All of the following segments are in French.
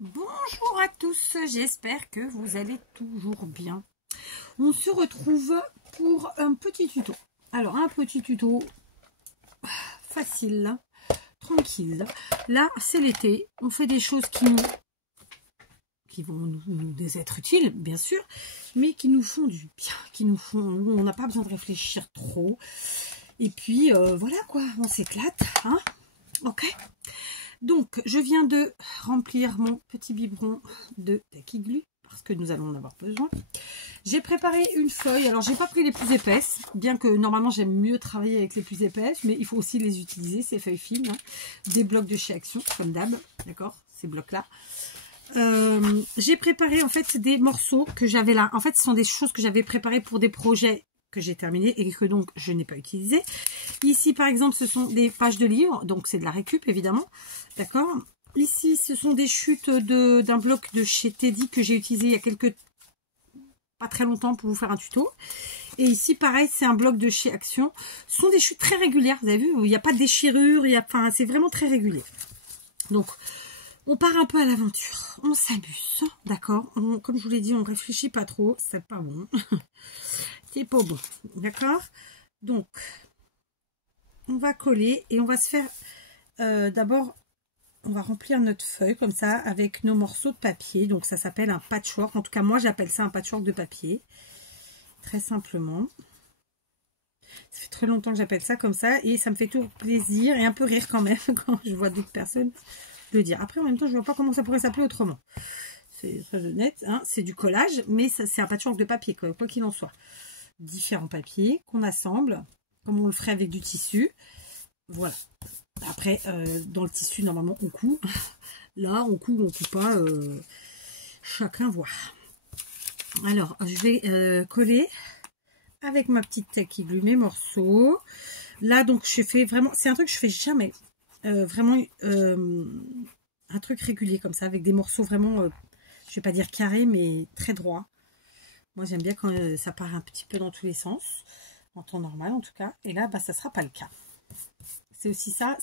Bonjour à tous, j'espère que vous allez toujours bien. On se retrouve pour un petit tuto. Alors un petit tuto facile, tranquille. Là c'est l'été, on fait des choses qui vont nous être utiles bien sûr, mais qui nous font du bien, on n'a pas besoin de réfléchir trop. Et puis voilà quoi, on s'éclate, hein. Ok. Donc, je viens de remplir mon petit biberon de Taki Glue parce que nous allons en avoir besoin. J'ai préparé une feuille. Alors, j'ai pas pris les plus épaisses, bien que normalement j'aime mieux travailler avec les plus épaisses, mais il faut aussi les utiliser, ces feuilles fines. Hein. Des blocs de chez Action, comme d'hab, d'accord, ces blocs-là. J'ai préparé en fait des morceaux que j'avais là. En fait, ce sont des choses que j'avais préparées pour des projets que j'ai terminé et que donc je n'ai pas utilisé. Ici par exemple ce sont des pages de livres, donc c'est de la récup évidemment, d'accord. Ici ce sont des chutes d'un bloc de chez Teddy que j'ai utilisé il y a pas très longtemps pour vous faire un tuto. Et ici pareil c'est un bloc de chez Action. Ce sont des chutes très régulières, vous avez vu, il n'y a pas de déchirure, enfin c'est vraiment très régulier. Donc on part un peu à l'aventure, on s'amuse, d'accord. Comme je vous l'ai dit, on réfléchit pas trop, c'est pas bon. C'est pas bon, d'accord. Donc, on va coller et on va se faire... d'abord, on va remplir notre feuille comme ça avec nos morceaux de papier. Donc, ça s'appelle un patchwork. En tout cas, moi, j'appelle ça un patchwork de papier. Très simplement. Ça fait très longtemps que j'appelle ça comme ça et ça me fait toujours plaisir et un peu rire quand même quand je vois d'autres personnes le dire. Après, en même temps, je vois pas comment ça pourrait s'appeler autrement. C'est très honnête, hein. C'est du collage, mais c'est un patchwork de papier, quoi qu'il en soit. Différents papiers qu'on assemble comme on le ferait avec du tissu. Voilà. Après dans le tissu normalement on coud. Là on coud ou on coud pas, chacun voit. Alors je vais coller avec ma petite Taki Glue mes morceaux. Là donc je fais vraiment, c'est un truc que je fais jamais, vraiment un truc régulier comme ça avec des morceaux vraiment je vais pas dire carrés mais très droits. Moi, j'aime bien quand ça part un petit peu dans tous les sens, en temps normal en tout cas. Et là, bah, ça ne sera pas le cas. C'est aussi ça,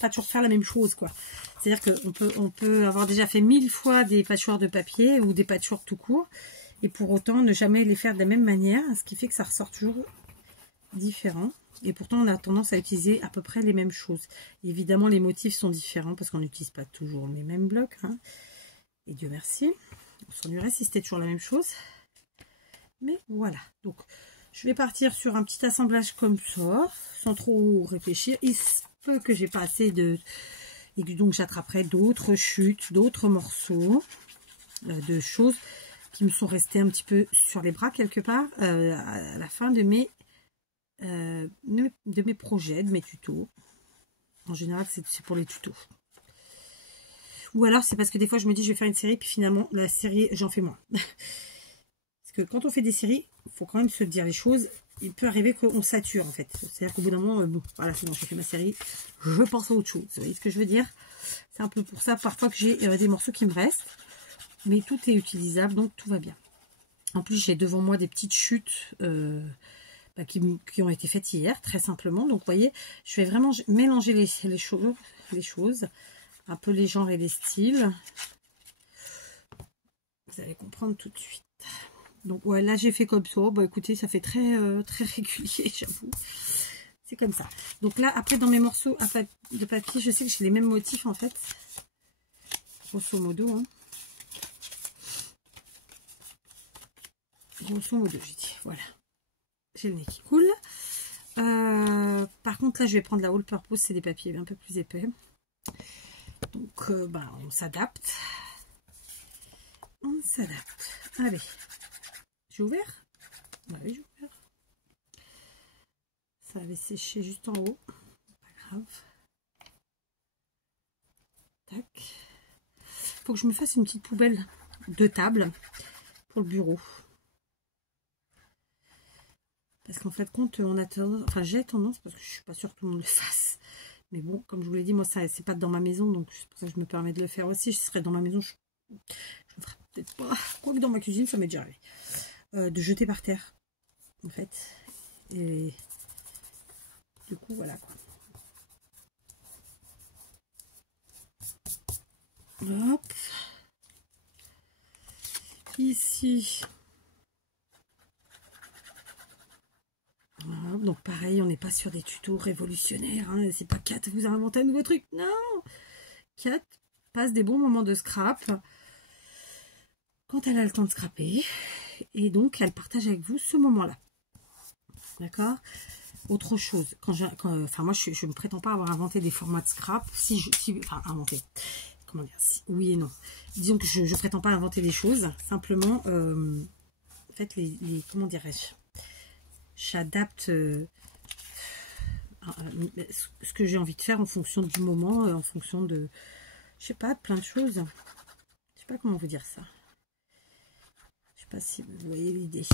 pas toujours faire la même chose, quoi. C'est-à-dire qu'on peut avoir déjà fait 1000 fois des patchworks de papier ou des patchworks tout court, et pour autant ne jamais les faire de la même manière, ce qui fait que ça ressort toujours différent. Et pourtant, on a tendance à utiliser à peu près les mêmes choses. Et évidemment, les motifs sont différents parce qu'on n'utilise pas toujours les mêmes blocs. Hein. Et Dieu merci, on s'ennuierait si c'était toujours la même chose. Mais voilà, donc je vais partir sur un petit assemblage comme ça, sans trop réfléchir. Il se peut que j'ai pas assez de... Et donc j'attraperai d'autres chutes, d'autres morceaux, de choses qui me sont restées un petit peu sur les bras quelque part, à la fin de mes projets, de mes tutos. En général, c'est pour les tutos. Ou alors c'est parce que des fois je me dis je vais faire une série, puis finalement la série j'en fais moins. Que quand on fait des séries, il faut quand même se dire les choses. Il peut arriver qu'on sature en fait. C'est-à-dire qu'au bout d'un moment, bon, voilà, c'est bon, j'ai fait ma série, je pense à autre chose. Vous voyez ce que je veux dire? C'est un peu pour ça parfois que j'ai des morceaux qui me restent. Mais tout est utilisable, donc tout va bien. En plus, j'ai devant moi des petites chutes qui ont été faites hier, très simplement. Donc vous voyez, je vais vraiment mélanger les choses, un peu les genres et les styles. Vous allez comprendre tout de suite. Donc ouais, là j'ai fait comme ça. Bon écoutez, ça fait très régulier, j'avoue. C'est comme ça. Donc là, après dans mes morceaux de papier, je sais que j'ai les mêmes motifs en fait. Grosso modo. Hein. Grosso modo, j'ai dit. Voilà. J'ai le nez qui coule. Par contre là, je vais prendre la All Purpose, c'est des papiers un peu plus épais. Donc on s'adapte. On s'adapte. Allez. J'ai ouvert? Oui, j'ai ouvert. Ça avait séché juste en haut. Pas grave. Tac. Faut que je me fasse une petite poubelle de table pour le bureau. Parce qu'en fait, compte, on a tendance, enfin j'ai tendance, parce que je suis pas sûre que tout le monde le fasse. Mais bon, comme je vous l'ai dit, moi ça c'est pas dans ma maison, donc c'est pour ça que je me permets de le faire aussi. Je serais dans ma maison, je le ferais peut-être pas. Quoique dans ma cuisine, ça m'est déjà arrivé. De jeter par terre, en fait. Et du coup, voilà quoi. Hop. Ici. Voilà, donc pareil, on n'est pas sur des tutos révolutionnaires. Hein, c'est pas Kat vous a inventé un nouveau truc. Non, Kat passe des bons moments de scrap quand elle a le temps de scraper. Et donc, elle partage avec vous ce moment-là. D'accord? Autre chose, enfin moi je ne me prétends pas avoir inventé des formats de scrap. Enfin, inventé. Comment dire? Oui et non. Disons que je ne prétends pas inventer des choses. Simplement, en fait, comment dirais-je? J'adapte ce que j'ai envie de faire en fonction du moment, en fonction de, je sais pas, de plein de choses. Je sais pas comment vous dire ça. Je sais pas si vous voyez l'idée.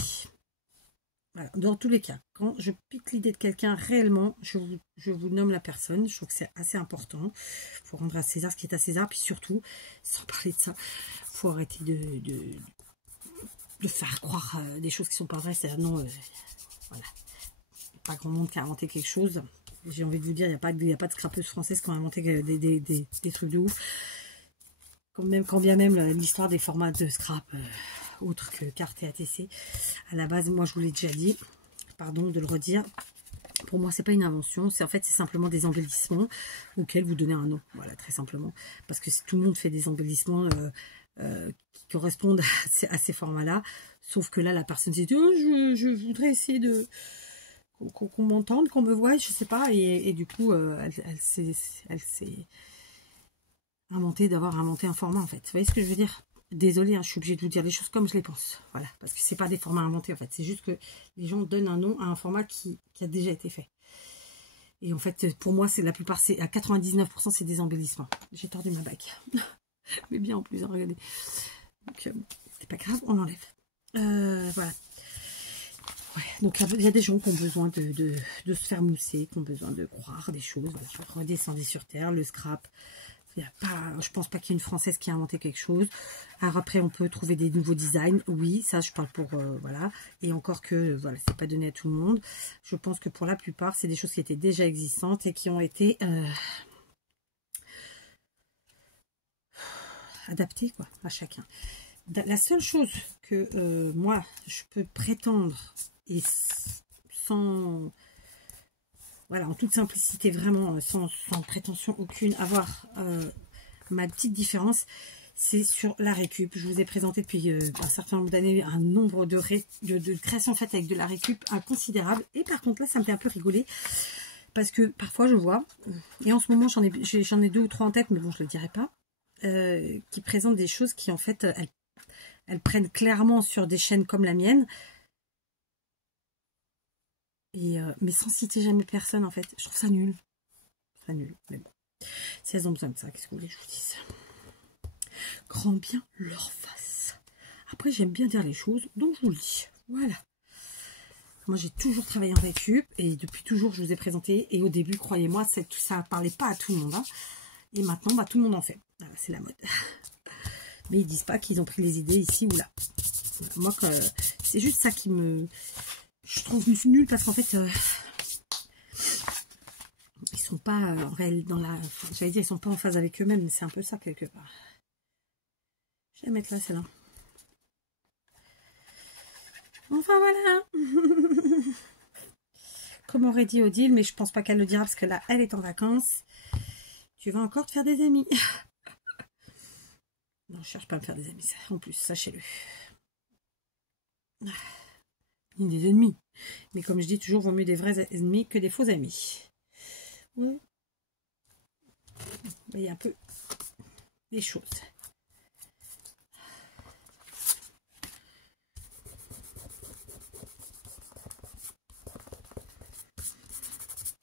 Voilà. Dans tous les cas, quand je pique l'idée de quelqu'un réellement, je vous nomme la personne. Je trouve que c'est assez important. Il faut rendre à César ce qui est à César. Puis surtout, sans parler de ça, il faut arrêter de faire croire des choses qui sont pas vraies. C'est non, voilà. Pas grand monde qui a inventé quelque chose. J'ai envie de vous dire, il n'y a pas de scrapeuse française qui ont inventé des trucs de ouf. Quand bien même l'histoire des formats de scrap, autres que carte et ATC, à la base, moi je vous l'ai déjà dit, pardon de le redire, pour moi c'est pas une invention, c'est simplement des embellissements auxquels vous donnez un nom, voilà, très simplement. Parce que tout le monde fait des embellissements qui correspondent à ces formats-là, sauf que là la personne s'est dit, oh, je voudrais essayer de qu'on m'entende, qu'on me voie, je sais pas, et du coup elle s'est inventée d'avoir inventé un format en fait. Vous voyez ce que je veux dire? Désolée, hein, je suis obligée de vous dire les choses comme je les pense, voilà, parce que c'est pas des formats inventés en fait, c'est juste que les gens donnent un nom à un format qui a déjà été fait. Et en fait, pour moi, c'est la plupart, c'est à 99%, c'est des embellissements. J'ai tordu ma bague, mais bien en plus, hein, regardez. Donc c'est pas grave, on l'enlève. Voilà. Ouais, donc il y a des gens qui ont besoin de se faire mousser, qui ont besoin de croire des choses. Voilà, redescendez sur terre, le scrap. Il y a pas, je pense pas qu'il y ait une Française qui a inventé quelque chose. Alors après, on peut trouver des nouveaux designs. Oui, ça, je parle pour voilà. Et encore que voilà, c'est pas donné à tout le monde. Je pense que pour la plupart, c'est des choses qui étaient déjà existantes et qui ont été adaptées quoi à chacun. La seule chose que moi je peux prétendre et sans voilà, en toute simplicité, vraiment, sans prétention aucune, avoir ma petite différence, c'est sur la récup. Je vous ai présenté depuis un certain nombre d'années un nombre de créations faites avec de la récup inconsidérable. Et par contre, là, ça me fait un peu rigoler. Parce que parfois, je vois, et en ce moment, j'en ai 2 ou 3 en tête, mais bon, je ne le dirai pas, qui présentent des choses qui, en fait, elles prennent clairement sur des chaînes comme la mienne, mais sans citer jamais personne en fait. Je trouve ça nul. Enfin nul, mais bon. Si elles ont besoin de ça, qu'est-ce que vous voulez que je vous dise? Grand bien leur face. Après, j'aime bien dire les choses, donc je vous le dis. Voilà. Moi, j'ai toujours travaillé en récup, et depuis toujours, je vous ai présenté. Et au début, croyez-moi, ça ne parlait pas à tout le monde. Hein. Et maintenant, bah, tout le monde en fait. Voilà, c'est la mode. Mais ils disent pas qu'ils ont pris les idées ici ou là. Moi, c'est juste ça qui me... Je trouve nul parce qu'en fait, ils sont pas en réel dans la... J'allais dire, ils sont pas en phase avec eux-mêmes, mais c'est un peu ça quelque part. Je vais la mettre là, celle-là. Enfin voilà. Comme aurait dit Odile, mais je pense pas qu'elle le dira parce que là, elle est en vacances. Tu vas encore te faire des amis. Non, je cherche pas à me faire des amis, ça, en plus, sachez-le. Ni des ennemis. Mais comme je dis toujours, vaut mieux des vrais ennemis que des faux amis. Vous voyez un peu les choses.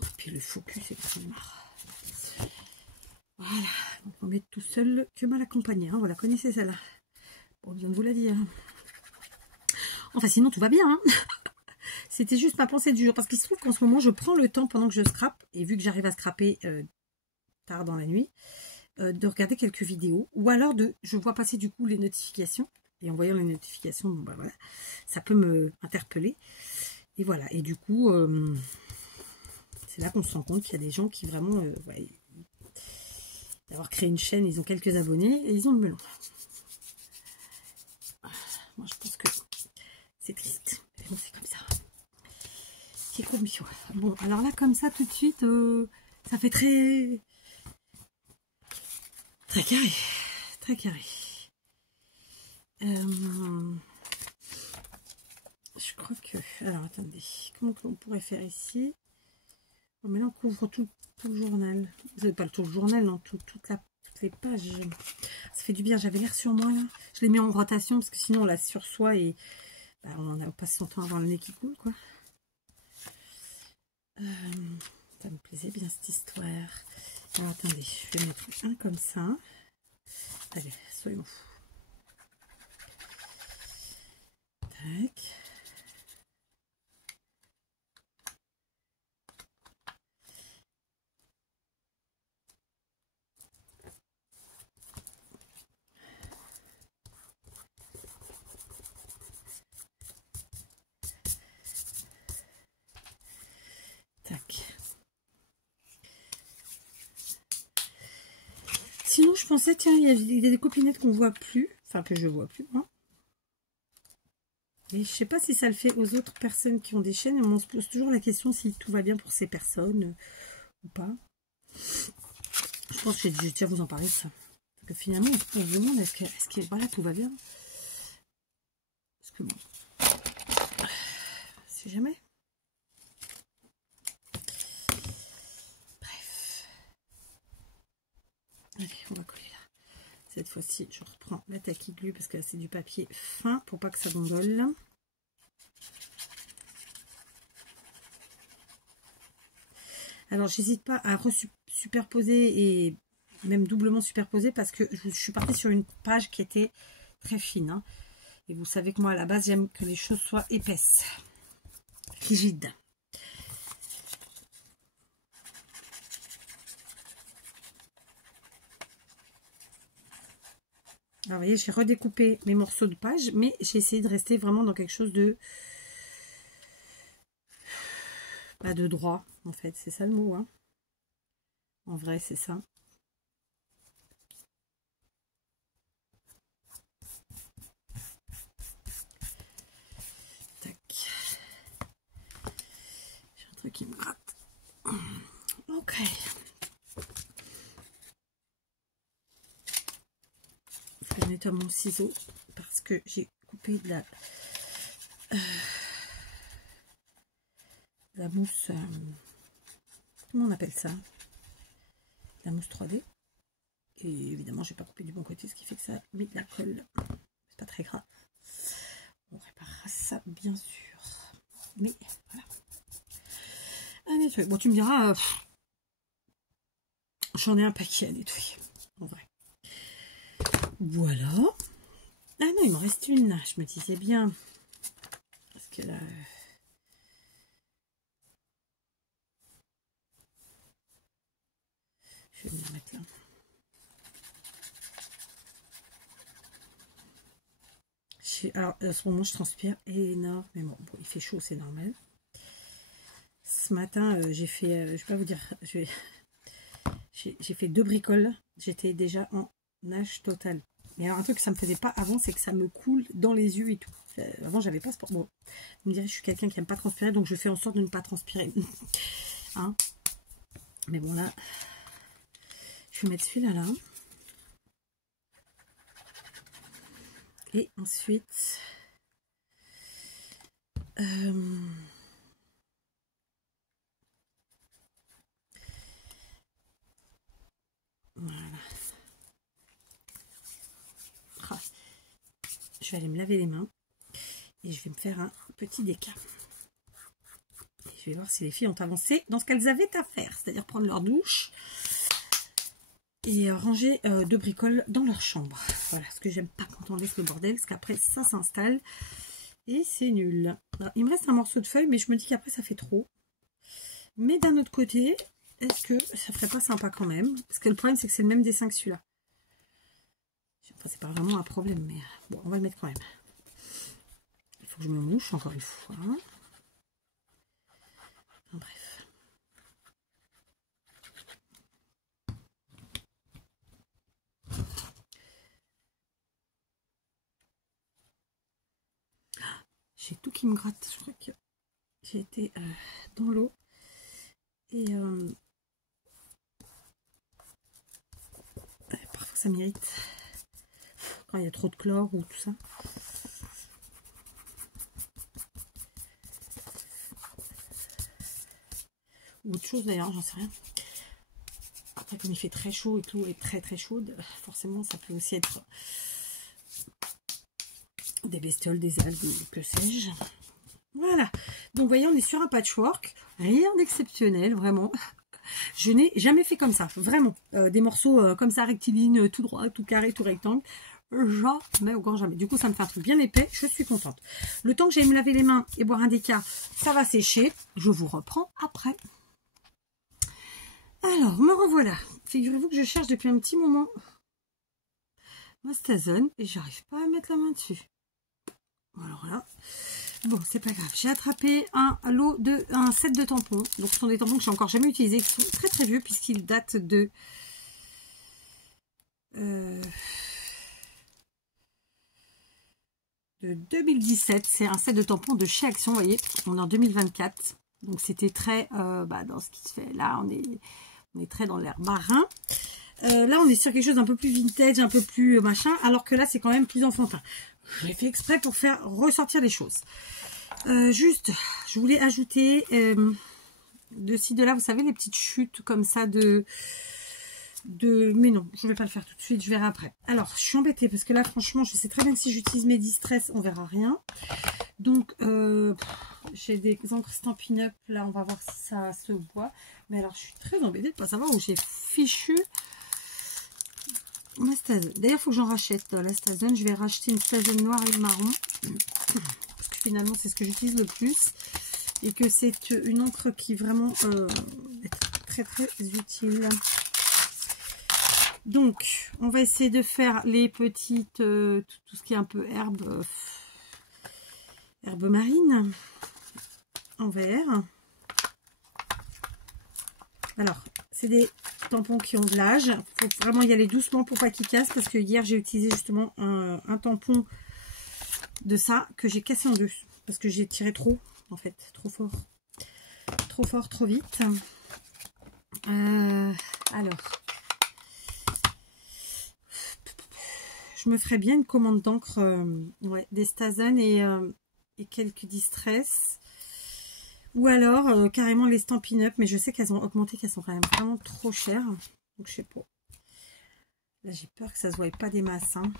Et puis le focus, c'est pas marre. Voilà, donc on met tout seul que mal accompagné. Hein. Voilà, connaissez celle-là. Pas besoin de vous la dire. Enfin, sinon, tout va bien. Hein. C'était juste ma pensée du jour. Parce qu'il se trouve qu'en ce moment, je prends le temps pendant que je scrape. Et vu que j'arrive à scraper tard dans la nuit, de regarder quelques vidéos. Ou alors, je vois passer du coup les notifications. Et en voyant les notifications, bon, bah, voilà, ça peut me interpeller. Et voilà. Et du coup, c'est là qu'on se rend compte qu'il y a des gens qui vraiment... ouais, d'avoir créé une chaîne, ils ont quelques abonnés et ils ont le melon. Moi, je pense que c'est triste. Mais bon, c'est comme ça. C'est comme ça. Bon, alors là, comme ça, tout de suite, ça fait très carré. Très carré. Je crois que... Alors, attendez. Comment on pourrait faire ici? Oh, mais là, on couvre tout le journal. Vous n'avez pas le tout le journal, non, toutes les pages. Ça fait du bien. J'avais l'air sur moi, là. Je l'ai mis en rotation, parce que sinon, on l'a sur soi et bah, on passe son temps avant le nez qui coule, quoi. Ça me plaisait bien, cette histoire. Alors, attendez. Je vais mettre un comme ça. Allez, soyons fous. Tac. Tac. Sinon, je pensais, tiens, il y a des copinettes qu'on voit plus. Enfin, que je vois plus, moi. Et je sais pas si ça le fait aux autres personnes qui ont des chaînes. Mais on se pose toujours la question si tout va bien pour ces personnes ou pas. Je pense que je vais déjà vous en parler de ça. Parce que finalement, on se demande est-ce que voilà, tout va bien. Parce que bon, c'est jamais. Bref. Allez, on va coller là. Cette fois-ci, je reprends la taquiglu parce que là, c'est du papier fin pour pas que ça gondole. Alors, j'hésite pas à superposer et même doublement superposer parce que je suis partie sur une page qui était très fine. Hein. Et vous savez que moi, à la base, j'aime que les choses soient épaisses, rigides. Alors, vous voyez, j'ai redécoupé mes morceaux de page, mais j'ai essayé de rester vraiment dans quelque chose de... Pas de droit, en fait. C'est ça le mot, hein. En vrai, c'est ça. Tac. J'ai un truc qui me gratte. Ok. Je nettoie mon ciseau parce que j'ai coupé de la mousse. Comment on appelle ça? La mousse 3D. Et évidemment, j'ai pas coupé du bon côté, ce qui fait que ça a mis de la colle. C'est pas très grave. On réparera ça, bien sûr. Mais voilà. À nettoyer. Bon, tu me diras, j'en ai un paquet à nettoyer. En vrai. Voilà. Ah non, il m'en reste une. Je me disais bien. Parce que là... Je vais me la mettre là. Alors, à ce moment, je transpire énormément. Bon, il fait chaud, c'est normal. Ce matin, j'ai fait, je vais pas vous dire, j'ai fait 2 bricoles. J'étais déjà en nage total. Mais alors, un truc que ça me faisait pas avant, c'est que ça me coule dans les yeux et tout. Avant, j'avais pas ce... Bon, vous me direz, je suis quelqu'un qui aime pas transpirer, donc je fais en sorte de ne pas transpirer. Hein? Mais bon, là, je vais mettre celui-là là. Et ensuite... voilà. Ah. Je vais aller me laver les mains. Et je vais me faire un petit déca. Et je vais voir si les filles ont avancé dans ce qu'elles avaient à faire. C'est-à-dire prendre leur douche. Et ranger 2 bricoles dans leur chambre. Voilà, ce que j'aime pas quand on laisse le bordel. Parce qu'après, ça s'installe. Et c'est nul. Alors, il me reste un morceau de feuille. Mais je me dis qu'après, ça fait trop. Mais d'un autre côté, est-ce que ça ferait pas sympa quand même? Parce que le problème, c'est que c'est le même dessin que celui-là. Enfin, c'est pas vraiment un problème. Mais bon, on va le mettre quand même. Il faut que je me mouche encore une fois. Enfin, bref. J'ai tout qui me gratte. Je crois que j'ai été dans l'eau. Et parfois ça m'irrite. Quand il y a trop de chlore ou tout ça. Ou autre chose d'ailleurs, j'en sais rien. Après, comme il fait très chaud et que l'eau est très très chaude, forcément ça peut aussi être des bestioles, des algues, que sais-je. Voilà. Donc vous voyez, on est sur un patchwork. Rien d'exceptionnel, vraiment. Je n'ai jamais fait comme ça, vraiment. Des morceaux comme ça, rectilignes, tout droit, tout carré, tout rectangle. Jamais, encore jamais. Du coup, ça me fait un truc bien épais. Je suis contente. Le temps que j'aille me laver les mains et boire un déca, ça va sécher. Je vous reprends après. Alors, me revoilà. Figurez-vous que je cherche depuis un petit moment ma Stazone et j'arrive pas à mettre la main dessus. Alors là, bon, c'est pas grave. J'ai attrapé un set de tampons. Donc, ce sont des tampons que j'ai encore jamais utilisés, qui sont très très vieux puisqu'ils datent de de 2017. C'est un set de tampons de chez Action. Vous voyez, on est en 2024. Donc, c'était très dans ce qui se fait là. On est très dans l'air marin. Là, on est sur quelque chose d'un peu plus vintage, un peu plus machin, alors que là, c'est quand même plus enfantin. J'ai fait exprès pour faire ressortir les choses. Juste, je voulais ajouter de ci, de là, vous savez, les petites chutes comme ça mais non, je ne vais pas le faire tout de suite, je verrai après. Alors, je suis embêtée parce que là, franchement, je sais très bien que si j'utilise mes distress, on verra rien. Donc, j'ai des encres Stampin' Up, là, on va voir si ça se voit. Mais alors, je suis très embêtée de ne pas savoir où j'ai fichu ma Stazone. D'ailleurs, il faut que j'en rachète la Stazone. Je vais racheter une Stazone noire et marron. Parce que finalement, c'est ce que j'utilise le plus. Et que c'est une encre qui vraiment est très très utile. Donc, on va essayer de faire les petites, tout ce qui est un peu herbe marine en vert. Alors, c'est des tampons qui ont de l'âge. Il faut vraiment y aller doucement pour pas qu'ils cassent parce que hier, j'ai utilisé justement un tampon de ça que j'ai cassé en deux parce que j'ai tiré trop, en fait, trop fort, trop vite. Alors... Je me ferais bien une commande d'encre, des Stazone et quelques distress. Ou alors, carrément les Stampin' Up. Mais je sais qu'elles ont augmenté, qu'elles sont quand même vraiment trop chères. Donc, je sais pas. Là, j'ai peur que ça se voie pas des masses. Hein.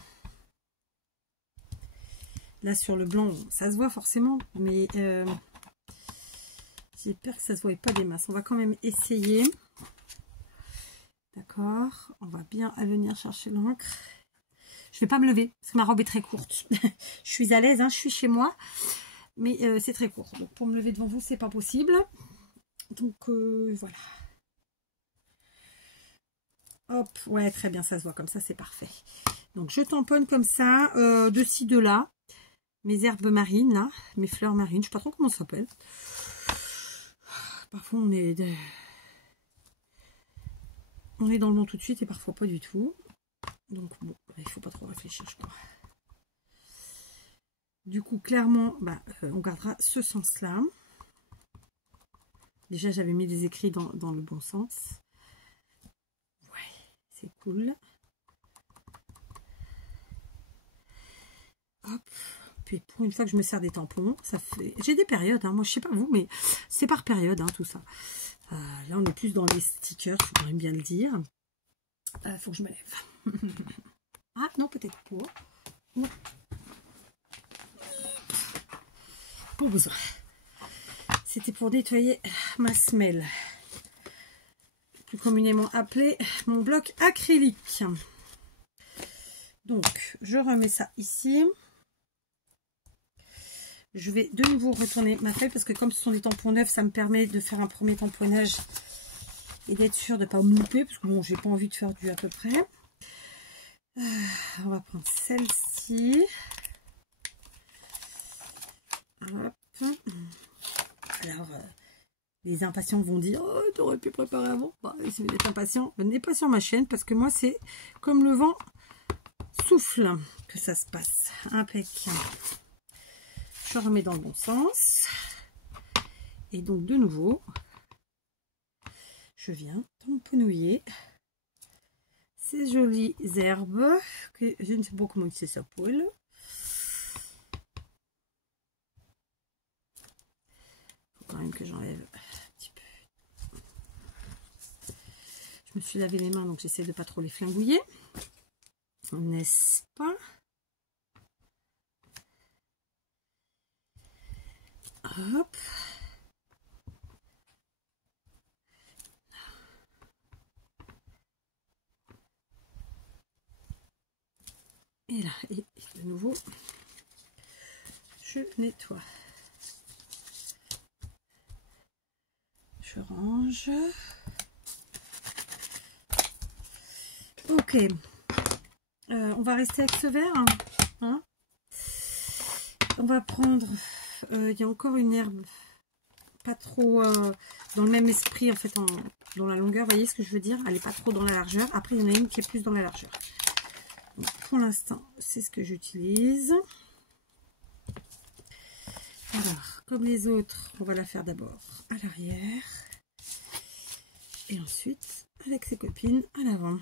Là, sur le blanc, ça se voit forcément. Mais j'ai peur que ça se voie pas des masses. On va quand même essayer. D'accord. On va bien venir chercher l'encre. Je vais pas me lever parce que ma robe est très courte. Je suis à l'aise, hein, je suis chez moi, mais c'est très court. Donc pour me lever devant vous, c'est pas possible. Donc voilà. Hop, ouais, très bien, ça se voit comme ça, c'est parfait. Donc je tamponne comme ça, de ci, de là, mes herbes marines, là, mes fleurs marines, je sais pas trop comment ça s'appelle. Parfois on est dans le bon tout de suite et parfois pas du tout. Donc bon, il faut pas trop réfléchir, je crois. Du coup, clairement, on gardera ce sens-là. Déjà, j'avais mis des écrits dans le bon sens. Ouais, c'est cool. Hop. Puis pour une fois que je me sers des tampons, ça fait... J'ai des périodes, hein. Moi je sais pas vous, mais c'est par période, hein, tout ça. Là, on est plus dans les stickers, faut quand même bien le dire. Faut que je me lève. Ah non, peut-être pas. Non. Pour besoin. C'était pour nettoyer ma semelle. Plus communément appelé mon bloc acrylique. Donc, je remets ça ici. Je vais de nouveau retourner ma feuille parce que comme ce sont des tampons neufs, ça me permet de faire un premier tamponnage et d'être sûr de ne pas me louper parce que bon, j'ai pas envie de faire du à peu près. On va prendre celle-ci. Alors, les impatients vont dire, oh, t'aurais pu préparer avant. Bah, si vous êtes impatient, venez pas sur ma chaîne parce que moi, c'est comme le vent souffle que ça se passe. Impeccable. je remets dans le bon sens. Et donc de nouveau, je viens tamponner ces jolies herbes que je ne sais pas comment ça s'appelle. Faut quand même que j'enlève un petit peu. Je me suis lavé les mains, donc j'essaie de pas trop les flingouiller, n'est-ce pas? Hop. Et là, et de nouveau, je nettoie. Je range. Ok. On va rester avec ce verre. Hein. On va prendre... il y a encore une herbe pas trop dans le même esprit, en fait, dans la longueur. Vous voyez ce que je veux dire? Elle n'est pas trop dans la largeur. Après, il y en a une qui est plus dans la largeur. Donc, pour l'instant, c'est ce que j'utilise. Alors, comme les autres, on va la faire d'abord à l'arrière. Et ensuite, avec ses copines, à l'avant.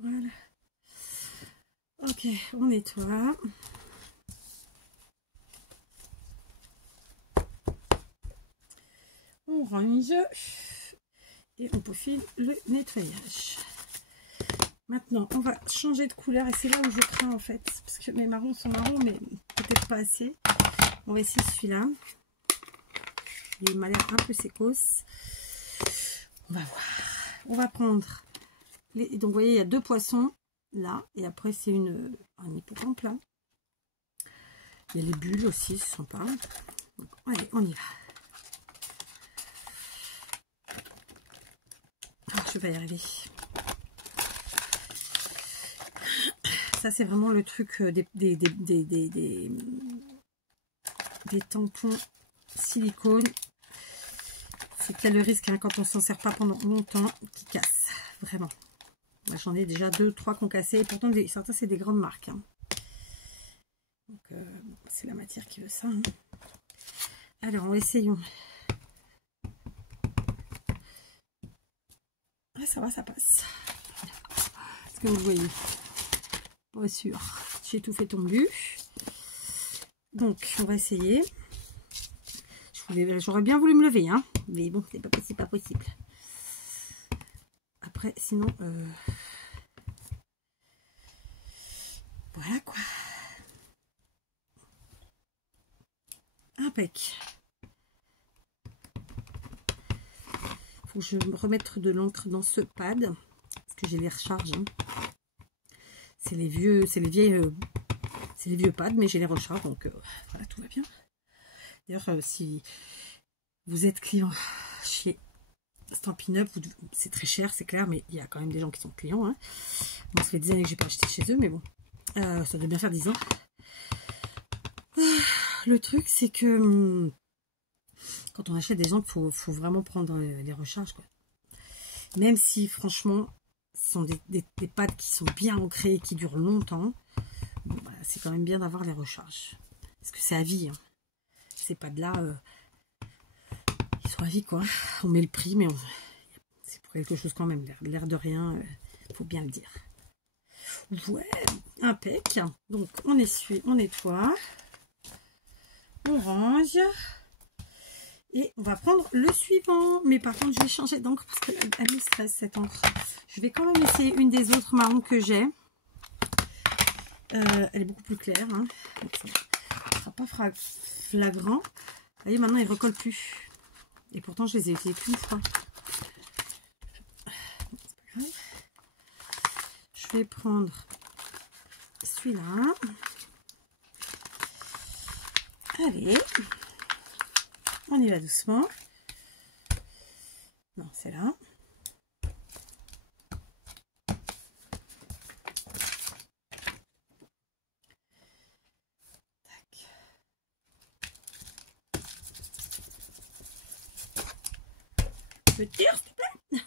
Voilà. Ok, on nettoie. On range. Et on peaufine le nettoyage. Maintenant, on va changer de couleur. Et c'est là où je crains, en fait. Parce que mes marrons sont marrons, mais peut-être pas assez. On va essayer celui-là. Il m'a l'air un peu sécos. On va voir. On va prendre... Donc, vous voyez, il y a deux poissons. Là, et après c'est un hippocampe là. Il y a les bulles aussi, c'est sympa. Donc, allez, on y va. Ah, je vais y arriver. Ça c'est vraiment le truc des tampons silicone. C'est qu'il y a le risque, hein, quand on s'en sert pas pendant longtemps, qui casse. Vraiment. J'en ai déjà 2-3 qui ont cassé. Et pourtant, certains, c'est des grandes marques. Hein. Donc, c'est la matière qui veut ça. Hein. Alors, essayons. Ah, ça va, ça passe. Est-ce que vous voyez? Pas sûr. J'ai tout fait tomber. Donc, on va essayer. J'aurais bien voulu me lever. Hein. Mais bon, c'est pas possible. Après, sinon... Voilà quoi. Impec. Faut que je me remette de l'encre dans ce pad. Parce que j'ai les recharges. Hein. C'est les vieux pads, mais j'ai les recharges. Donc voilà, tout va bien. D'ailleurs, si vous êtes client chez Stampin' Up, c'est très cher, c'est clair, mais il y a quand même des gens qui sont clients. Hein. Bon, ça fait des années que j'ai pas acheté chez eux, mais bon. Ça doit bien faire 10 ans. Le truc, c'est que quand on achète des gens, il faut vraiment prendre les recharges. Quoi. Même si, franchement, ce sont des pads qui sont bien ancrés, qui durent longtemps, bon, bah, c'est quand même bien d'avoir les recharges. Parce que c'est à vie. Hein. Ces pads-là, ils sont à vie, quoi. On met le prix, mais c'est pour quelque chose quand même. L'air de rien, il faut bien le dire. Ouais, impec. Donc, on essuie, on nettoie. On range. Et on va prendre le suivant. Mais par contre, je vais changer d'encre parce qu'elle me stresse, cette encre. Je vais quand même essayer une des autres marrons que j'ai. Elle est beaucoup plus claire. Hein. Donc, ça ne sera pas flagrant. Vous voyez, maintenant, il ne recolle plus. Et pourtant, je les ai utilisés qu'une fois. C'est pas grave. Je vais prendre celui-là. Allez. On y va doucement. Non, c'est là. peux te dire, s'il te plaît?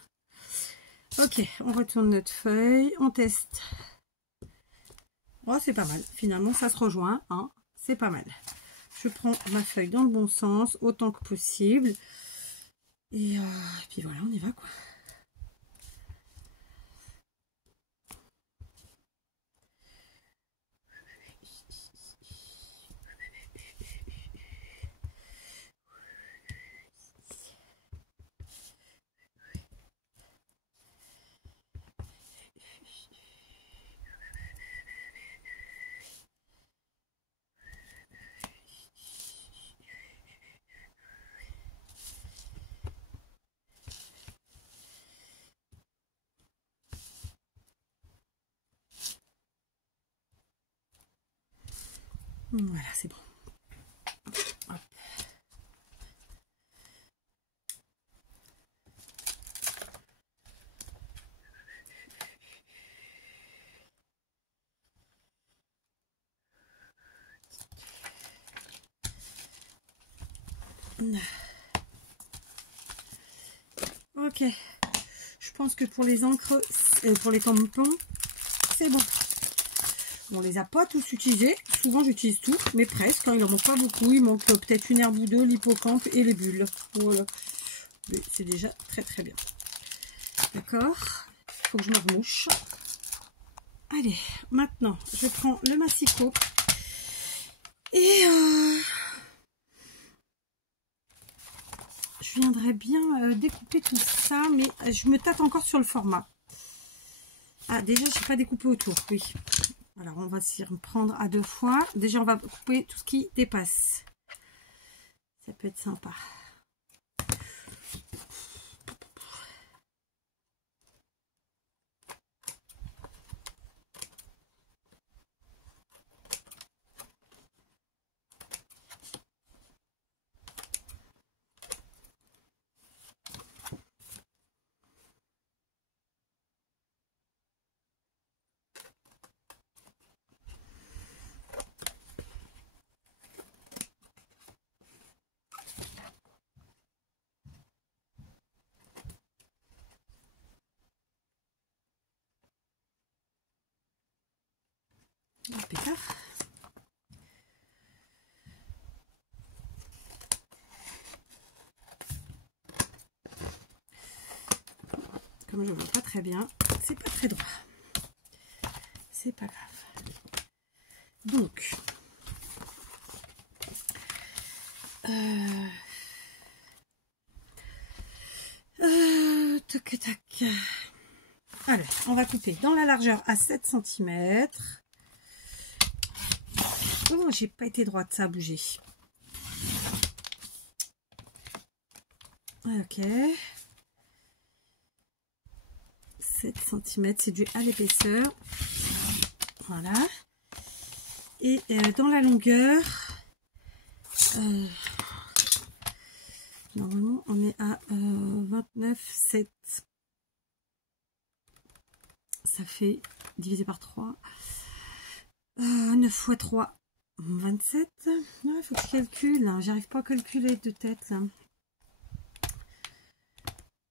Ok, on retourne notre feuille, on teste. Oh, c'est pas mal. Finalement, ça se rejoint, hein. C'est pas mal. Je prends ma feuille dans le bon sens, autant que possible. Et puis voilà, on y va, quoi. Voilà, c'est bon. Hop. Ok. Je pense que pour les encres, pour les tampons, c'est bon. On les a pas tous utilisés. Souvent, j'utilise tout, mais presque. Hein, il en manque pas beaucoup. Il manque peut-être une herbe ou deux, l'hippocampe et les bulles. Voilà. Mais c'est déjà très très bien. D'accord. Il faut que je me remouche. Allez, maintenant, je prends le massicot. Et je viendrais bien découper tout ça, mais je me tâte encore sur le format. Ah, déjà, je n'ai pas découpé autour, oui. Alors, on va s'y reprendre à 2 fois. Déjà, on va couper tout ce qui dépasse. Ça peut être sympa. Pétard. Comme je vois pas très bien, c'est pas très droit. C'est pas grave. Donc, tac tac. Alors, on va couper dans la largeur à 7 cm. Oh, j'ai pas été droite, ça a bougé. Ok. 7 cm, c'est dû à l'épaisseur. Voilà. Et dans la longueur, normalement, on est à 29,7. Ça fait divisé par 3. 9 x 3, 27. Il faut que je calcule. Hein. J'arrive pas à calculer de tête. Là.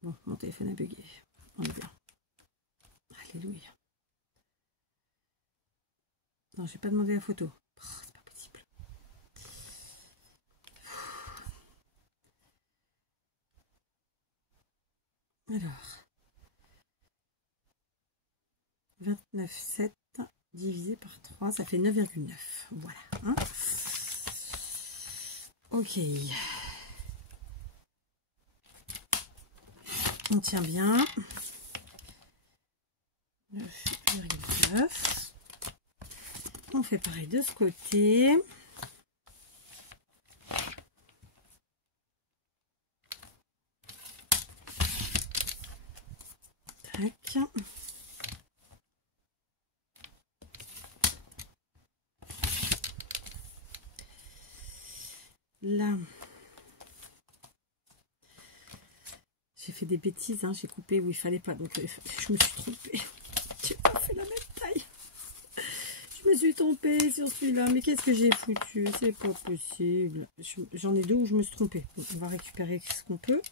Bon, mon téléphone a bugué. On est bien. Alléluia. Non, j'ai pas demandé la photo. Oh, c'est pas possible. Alors. 29,7 divisé par 3, ça fait 9,9. Voilà. Hein. Ok. On tient bien. 9,9. On fait pareil de ce côté. Tac. Là, j'ai fait des bêtises, hein, j'ai coupé où il fallait pas, donc je me suis trompée. J'ai pas fait la même taille. Je me suis trompée sur celui-là, mais qu'est-ce que j'ai foutu? C'est pas possible. J'en ai deux où je me suis trompée. Donc, on va récupérer ce qu'on peut.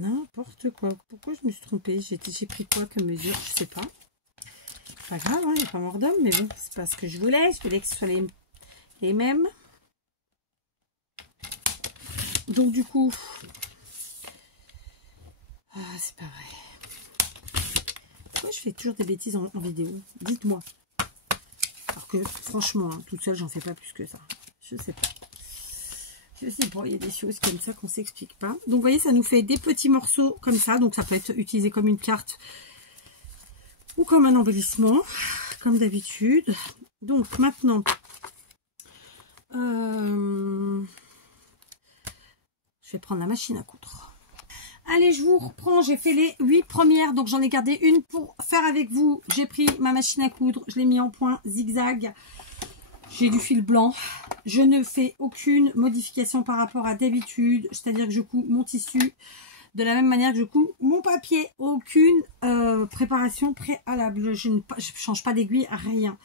N'importe quoi. Pourquoi je me suis trompée? J'ai pris quoi comme mesure? Je sais pas. Pas grave, hein, il n'y a pas mort d'homme, mais bon, c'est pas ce que je voulais. Je voulais que ce soit les mêmes. Donc du coup... Ah, c'est pas vrai. Pourquoi je fais toujours des bêtises en vidéo? Dites-moi. Alors que franchement, hein, toute seule, j'en fais pas plus que ça. Je sais pas. Je sais pas, il y a des choses comme ça qu'on s'explique pas. Donc vous voyez, ça nous fait des petits morceaux comme ça. Donc ça peut être utilisé comme une carte ou comme un embellissement, comme d'habitude. Donc maintenant, je vais prendre la machine à coudre. Allez, je vous reprends. J'ai fait les 8 premières, donc j'en ai gardé une pour faire avec vous. J'ai pris ma machine à coudre, je l'ai mis en point zigzag. J'ai du fil blanc. Je ne fais aucune modification par rapport à d'habitude, c'est-à-dire que je couds mon tissu de la même manière que je couds mon papier. Aucune préparation préalable. Je ne change pas d'aiguille, rien.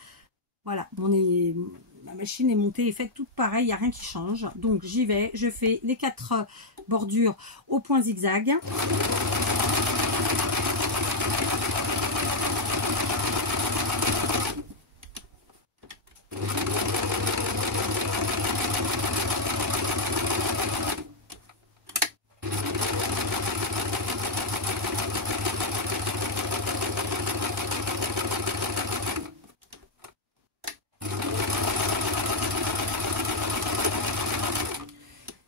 Voilà, ma machine est montée et faite toute pareille, il n'y a rien qui change. Donc j'y vais, je fais les 4 bordures au point zigzag.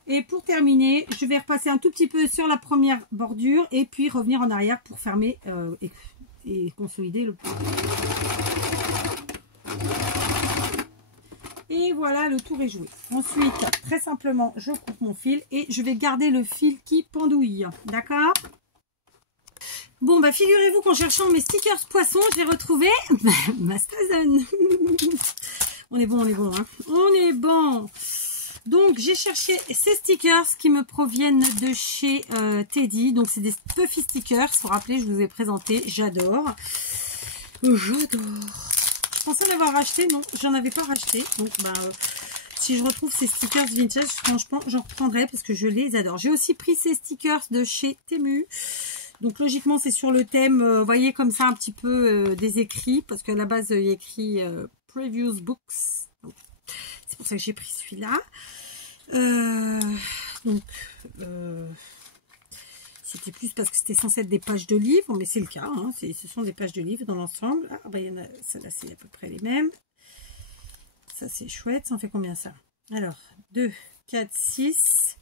Et pour terminer, je vais repasser un tout petit peu sur la première bordure et puis revenir en arrière pour fermer et consolider le point. Et voilà, le tour est joué. Ensuite, très simplement, je coupe mon fil et je vais garder le fil qui pendouille. D'accord? Bon, bah figurez-vous qu'en cherchant mes stickers poissons, j'ai retrouvé ma Stazen. On est bon, hein. On est bon. Donc, j'ai cherché ces stickers qui me proviennent de chez Teddy. Donc, c'est des Puffy stickers. Vous vous rappelez, je vous ai présenté. J'adore. J'adore. Je pensais en avoir racheté. Non, j'en avais pas racheté. Donc, bah, si je retrouve ces stickers vintage, franchement, j'en reprendrai parce que je les adore. J'ai aussi pris ces stickers de chez Temu. Donc, logiquement, c'est sur le thème, vous voyez, comme ça, un petit peu des écrits. Parce qu'à la base, il y a écrit Previous Books. C'est pour ça que j'ai pris celui-là. C'était plus parce que c'était censé être des pages de livres, mais c'est le cas, hein, ce sont des pages de livres dans l'ensemble. Ah, bah, il y en a, celle-là, c'est à peu près les mêmes. Ça, c'est chouette. Ça en fait combien, ça? Alors, 2, 4, 6,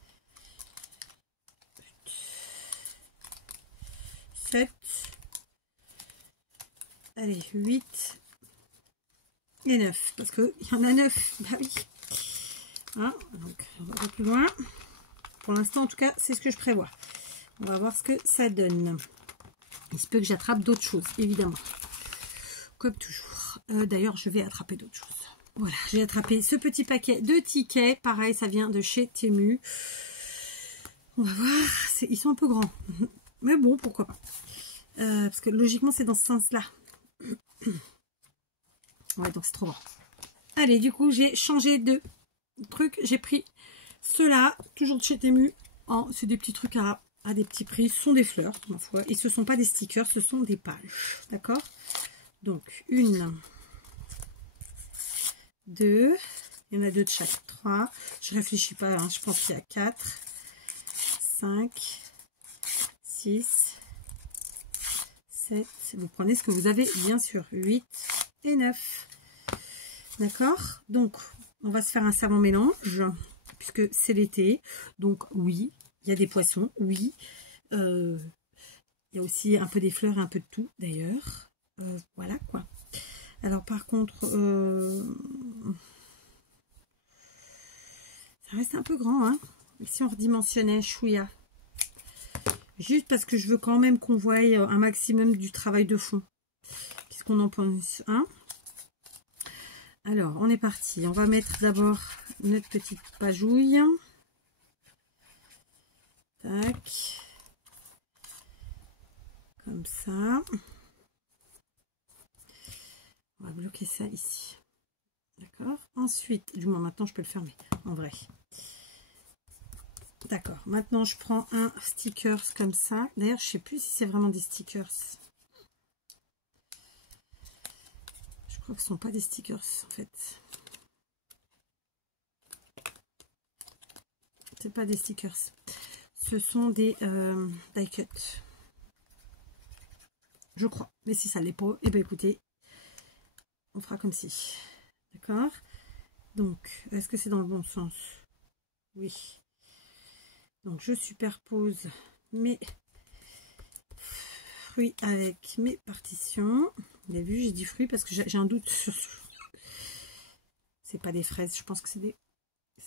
7, allez, 8 et 9, parce qu'il y en a 9, bah oui. Hein, donc, on va aller plus loin. Pour l'instant, en tout cas, c'est ce que je prévois. On va voir ce que ça donne. Il se peut que j'attrape d'autres choses, évidemment. Comme toujours. D'ailleurs, je vais attraper d'autres choses. Voilà, j'ai attrapé ce petit paquet de tickets. Pareil, ça vient de chez Temu. On va voir. Ils sont un peu grands. Mais bon, pourquoi pas. Parce que logiquement, c'est dans ce sens-là. Ouais, donc c'est trop grand. Allez, du coup, j'ai changé de truc. J'ai pris ceux-là, toujours de chez Temu. Oh, c'est des petits trucs à des petits prix. Ce sont des fleurs, ma foi. Et ce ne sont pas des stickers, ce sont des pages. D'accord? Donc, 1, 2. Il y en a 2 de chaque. 3. Je réfléchis pas, hein, je pense qu'il y a 4. 5. 6. 7. Vous prenez ce que vous avez, bien sûr. 8 et 9. D'accord? Donc, on va se faire un savant mélange, puisque c'est l'été. Donc, oui, il y a des poissons, oui. Il y a aussi un peu des fleurs et un peu de tout, d'ailleurs. Voilà, quoi. Alors, par contre, ça reste un peu grand, hein. Et si on redimensionnait, chouïa. Juste parce que je veux quand même qu'on voie un maximum du travail de fond. Qu'est-ce qu'on en pense, hein? Alors, on est parti. On va mettre d'abord notre petite pagouille. Tac. Comme ça. On va bloquer ça ici. D'accord. Ensuite, du moins maintenant, je peux le fermer. En vrai. D'accord, maintenant je prends un stickers comme ça. D'ailleurs, je sais plus si c'est vraiment des stickers. Je crois que ce ne sont pas des stickers en fait. C'est pas des stickers. Ce sont des die cut. Je crois. Mais si ça ne l'est pas, eh bien écoutez, on fera comme si. D'accord. Donc, est-ce que c'est dans le bon sens? Oui. Donc, je superpose mes fruits avec mes partitions. Vous avez vu, j'ai dit fruits parce que j'ai un doute sur... C'est pas des fraises, je pense que c'est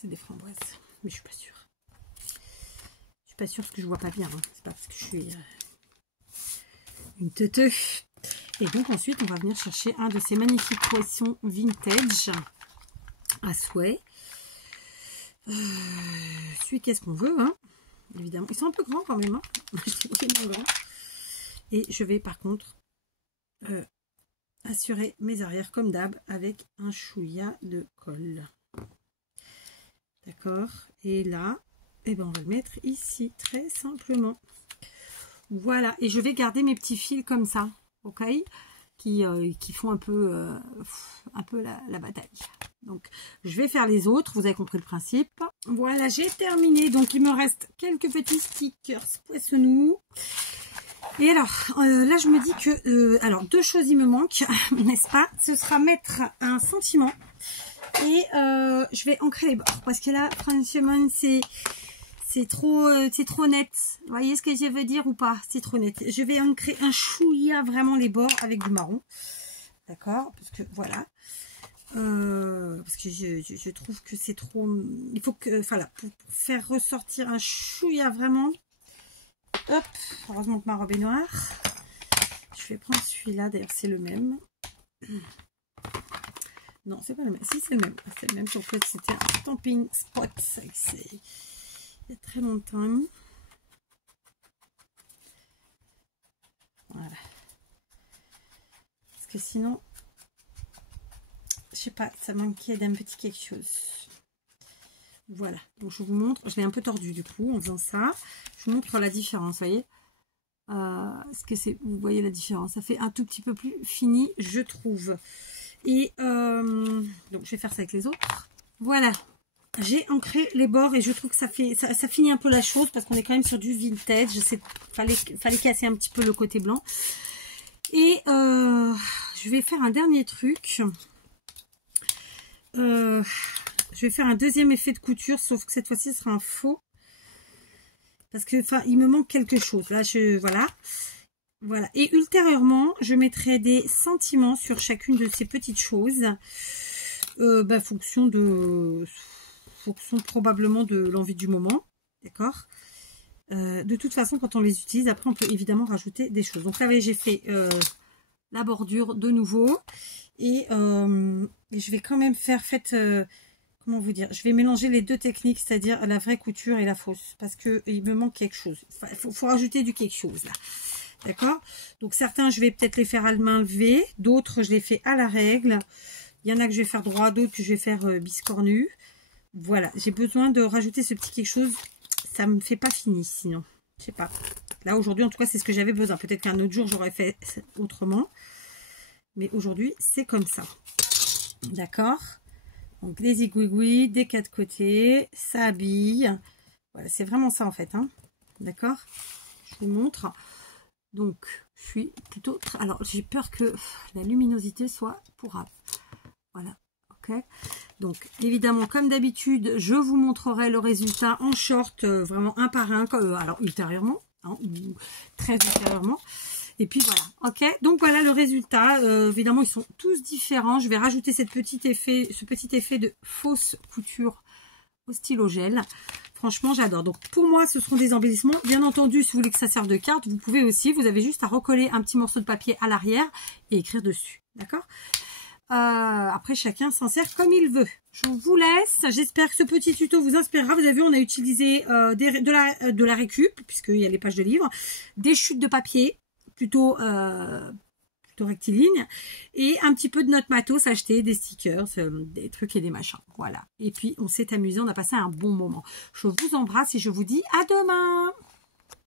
des framboises. Mais je suis pas sûre. Je suis pas sûre parce que je vois pas bien. Hein. C'est pas parce que je suis une teuteux. Et donc, ensuite, on va venir chercher un de ces magnifiques poissons vintage à souhait. Celui qu'est-ce qu'on veut, hein, évidemment. Ils sont un peu grands quand même. Hein. Et je vais par contre assurer mes arrières comme d'hab avec un chouïa de colle. D'accord. Et là, eh ben, on va le mettre ici très simplement. Voilà. Et je vais garder mes petits fils comme ça. Ok, qui font un peu la bataille. Donc, je vais faire les autres. Vous avez compris le principe. Voilà, j'ai terminé. Donc, il me reste quelques petits stickers poissonnous. Et alors, là, je me dis que... alors, deux choses, il me manque, n'est-ce pas? Ce sera mettre un sentiment. Et je vais ancrer les bords. Parce que là, franchement, c'est trop net. Vous voyez ce que je veux dire ou pas? C'est trop net. Je vais ancrer un chouïa vraiment les bords avec du marron. D'accord? Parce que voilà. Parce que je trouve que c'est trop... Il faut que... Voilà, pour faire ressortir un chouïa vraiment. Hop. Heureusement que ma robe est noire. Je vais prendre celui-là. D'ailleurs, c'est le même. Non, c'est pas le même. Si, c'est le même. C'est le même. En fait, c'était un Stampin' Spot. Il y a très longtemps. Voilà. Parce que sinon, je sais pas, ça manquait d'un petit quelque chose. Voilà. Donc je vous montre. Je l'ai un peu tordu du coup en faisant ça. Je vous montre la différence, vous voyez. Est-ce que c'est, vous voyez la différence? Ça fait un tout petit peu plus fini, je trouve. Et donc je vais faire ça avec les autres. Voilà. J'ai ancré les bords et je trouve que ça finit un peu la chose parce qu'on est quand même sur du vintage. Fallait casser un petit peu le côté blanc. Et je vais faire un dernier truc. Je vais faire un deuxième effet de couture, sauf que cette fois-ci, ce sera un faux. Parce que, enfin, il me manque quelque chose. Là, voilà. Et ultérieurement, je mettrai des sentiments sur chacune de ces petites choses. Fonction probablement de l'envie du moment. D'accord. De toute façon, quand on les utilise, après, on peut évidemment rajouter des choses. Donc là, j'ai fait la bordure de nouveau. Et je vais quand même faire... comment vous dire, je vais mélanger les deux techniques, c'est-à-dire la vraie couture et la fausse, parce que il me manque quelque chose. Il faut rajouter du quelque chose là, d'accord? Donc certains, je vais peut-être les faire à la main levée, d'autres, je les fais à la règle. Il y en a que je vais faire droit, d'autres que je vais faire biscornu. Voilà, j'ai besoin de rajouter ce petit quelque chose. Ça me fait pas fini, sinon, je sais pas. Là aujourd'hui, en tout cas, c'est ce que j'avais besoin. Peut-être qu'un autre jour, j'aurais fait autrement, mais aujourd'hui, c'est comme ça, d'accord? Donc des aiguilles des quatre côtés, ça habille. Voilà, c'est vraiment ça en fait. Hein. D'accord? Je vous montre. Donc, je suis plutôt... Alors, j'ai peur que la luminosité soit pourrave. Voilà. Ok. Donc, évidemment, comme d'habitude, je vous montrerai le résultat en short, vraiment un par un. Alors, ultérieurement, hein, ou très ultérieurement. Et puis voilà, ok. Donc voilà le résultat. Évidemment, ils sont tous différents. Je vais rajouter ce petit effet de fausse couture au stylo gel. Franchement, j'adore. Donc pour moi, ce seront des embellissements. Bien entendu, si vous voulez que ça serve de carte, vous pouvez aussi. Vous avez juste à recoller un petit morceau de papier à l'arrière et écrire dessus. D'accord? Après, chacun s'en sert comme il veut. Je vous laisse. J'espère que ce petit tuto vous inspirera. Vous avez vu, on a utilisé de la récup, puisqu'il y a les pages de livres, des chutes de papier. Plutôt rectiligne. Et un petit peu de notre matos acheté, des stickers, des trucs et des machins. Voilà. Et puis, on s'est amusé, on a passé un bon moment. Je vous embrasse et je vous dis à demain.